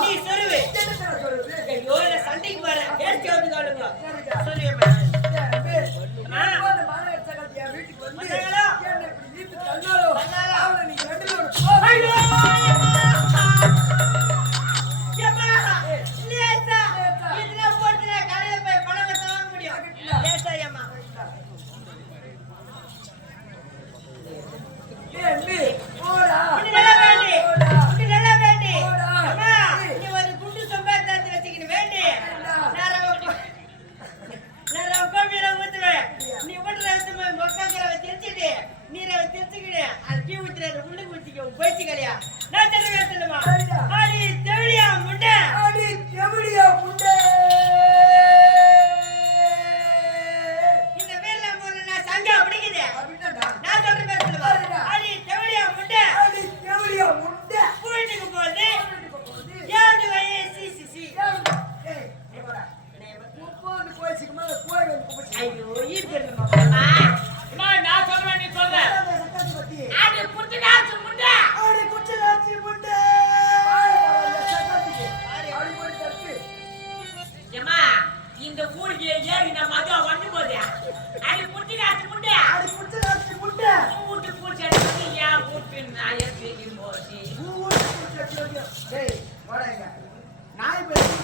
நீ சொல்லு ஐயோ சண்டைக்கு வரேன் கேட்டு கேட்டுக்காளுங்க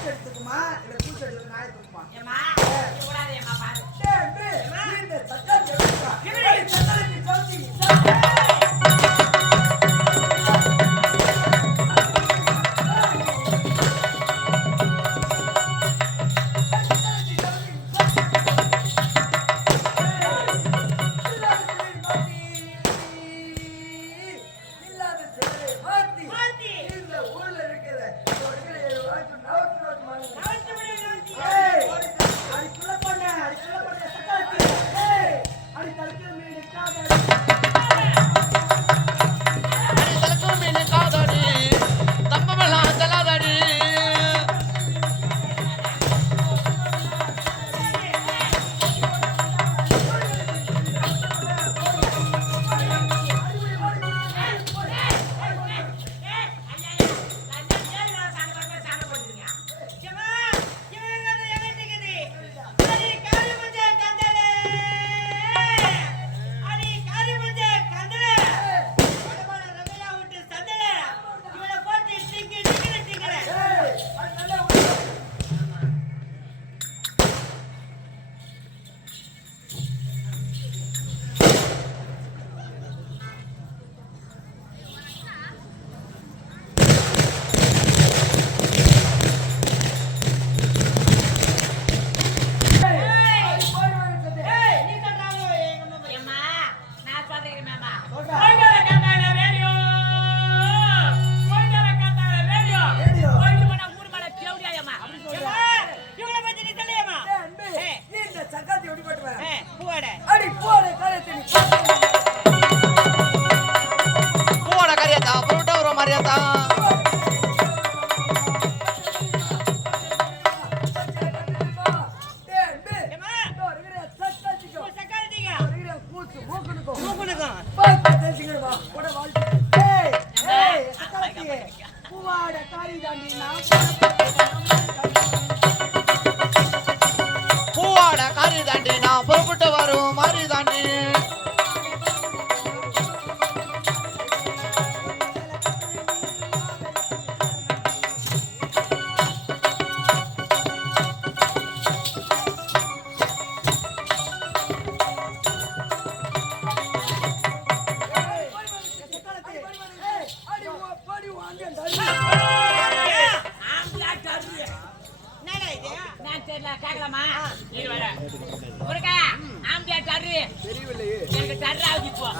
எடுத்துக்குமா? இல்ல பூச்சி எடுத்து நாய் தூக்குமா? ஏமா கூடாது ஏமா பாரு. சரி இந்த சத்தம் கேட்குமா சத்தம் பூவாட காளி தாண்டி நான்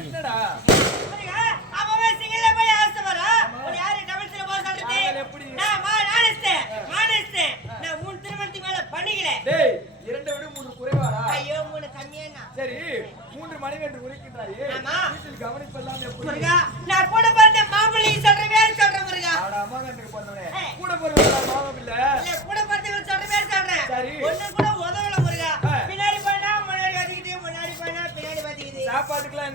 என்னடா அவன் சிங்கிள்ல போய் ஆசை வரா ஒரு யாரு டபுள் சில போக சொல்றது? நான் மா நானஸ்தேன் மானஸ்தேன் நான் மூணு திருமணத்துக்கு மேல பண்ணிக்கல டேய் இரண்டு விட மூணு குறைவாடா ஐயோ மூணு கம்மியா சரி மூன்று மணி என்று உரைக்கின்றாயே ஆமா. வீட்டில் கவனிப்பெல்லாம் எப்படி முருகா நான் கூட பார்த்த மாப்பிள்ளையும் சொல்ற முருகா ஆட அம்மா ஏய். கூட இல்ல இல்ல கூட பார்த்தவங்க சொல்ற பேர் சொல்றேன் சரி. ஒண்ணு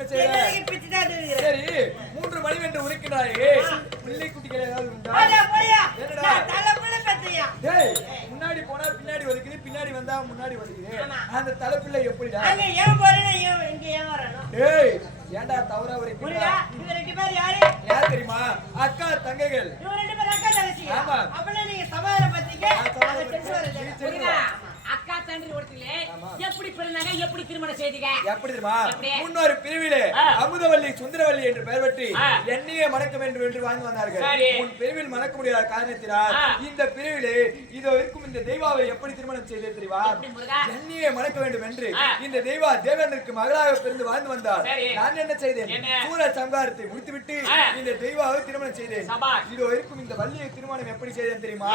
சரி மூன்று மணி என்று உரைக்கின்றாயே பிள்ளை குட்டிகள் ஏதாவது உண்டா? முன்னாடி போனா பின்னாடி ஒதுக்குது பின்னாடி வந்தா முன்னாடி ஒதுக்குது. அந்த தலைப்பிள்ளை எப்படிடா? ஏன் போறேன்னா ஏன் இங்க ஏன் வரணும் டேய் ஏன்டா தவறா பேர் யாரு? யார் தெரியுமா? அக்கா தங்கைகள். ஆமா. அப்படின்னா நீங்க சமாதானம் அதை எப்படி பிறந்தாங்க எப்படி திருமணம் செய்தீங்க எப்படி தெரியுமா? முன்னொரு பிரிவிலே. அமுதவல்லி சுந்தரவல்லி என்று பெயர் பெற்று மணக்க வேண்டும் என்று வாழ்ந்து வந்தார்கள். உன் பிரிவில் மணக்க முடியாத காரணத்தினால். இந்த பிரிவிலே இதோ இருக்கும் இந்த தெய்வாவை எப்படி திருமணம் செய்தே தெரியுமா எப்படி முருகா? எண்ணிய மணக்க வேண்டும் என்று. இந்த தெய்வா தேவனுக்கு மகளாக பிறந்து வாழ்ந்து வந்தார். நான் என்ன செய்தேன்? சூர சங்காரத்தை முடித்துவிட்டு. இந்த தெய்வாவை திருமணம் செய்தேன். இதோ இருக்கும் இந்த வள்ளியை திருமணம் எப்படி செய்தேன் தெரியுமா?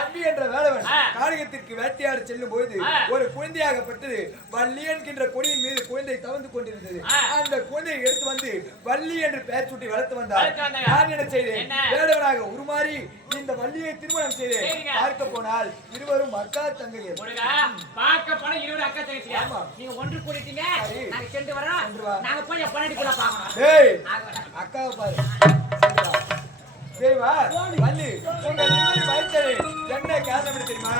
நம்பி என்ற வேலவன். காடகத்திற்கு வேட்டையாட செல்லும் போது. ஒரு குழந்தையாகப்பட்டது வள்ளி என்கின்ற கொடியின் மீது குழந்தை தவந்து கொண்டிருந்தது. அந்த குழந்தையை எடுத்து வந்து வள்ளி என்று பெயர் சூட்டி வளர்த்து வந்தார். நான் என்ன செய்தேன்? வேடவனாக உருமாறி இந்த வள்ளியை திருமணம் செய்தேன். பார்க்க போனால் இருவரும் அக்கா தங்கையர் பார்க்க போனா இருவரும் அக்கா தங்கச்சியா? ஆமா. நீங்க ஒன்று கூடிட்டீங்க. நாங்க சென்று வரோம். நாங்க போய் டேய். அக்காவை பாரு சரிவா வள்ளி உங்க என்ன காரணம் தெரியுமா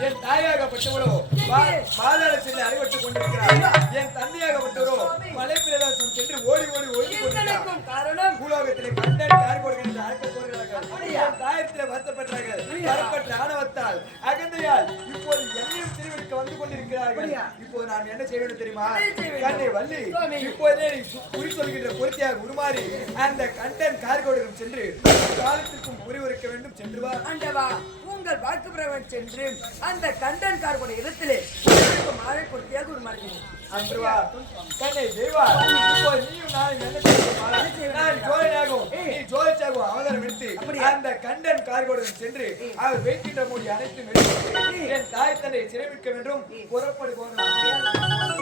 என் தாயாகப்பட்டவரோ பா- பாதாள செல்ல அடிபட்டுக் கொண்டிருக்கிறார் என் தந்தையாகப்பட்டவரோ மலை பிரதேசம் சென்று ஓடி ஓடி ஒழிந்து கொண்டிருக்கிறார். காரணம்? பூலோகத்திலே கண்டன் கார்கோடுகள் என்று அழைக்கப்படுகிறார்கள் என் தாயத்திலே வருத்தப்பட்டார்கள். வரப்பட்ட ஆணவத்தால் அகந்தையால் இப்போது என்னையும் திருவிழுக்க வந்து கொண்டிருக்கிறார்கள். இப்போது நான் என்ன செய்ய வேண்டும் தெரியுமா கண்ணை வள்ளி இப்போதே குறி சொல்கின்ற பொருத்தியாக உருமாறி அந்த கண்டன் கார்கோடுகளும் சென்று காலத்திற்கும் குறி உரைக்க வேண்டும். சென்று வா. ஆண்டவா! உங்கள் வாக்கு பிரவன் சென்று அந்த கண்டன் கார்களுடைய இடத்திலே மாலை கொடுத்தியாக ஒரு மறைக்கிறேன். அன்றுவா தன்னை தெய்வா இப்போ நீயும் ஜோதிச்சாகும் அவதாரம் எடுத்து அந்த கண்டன் கார்களுடன் சென்று அவர் வைக்கின்ற மொழி அனைத்தும் என் தாய் தன்னை சிறைமிக்க வேண்டும் புறப்படு போன நானே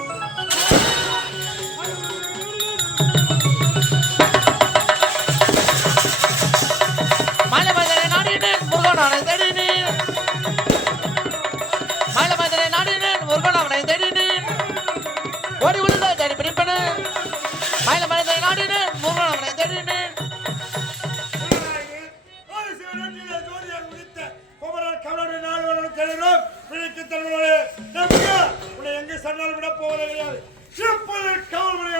¡Se puede calmar!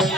Yeah.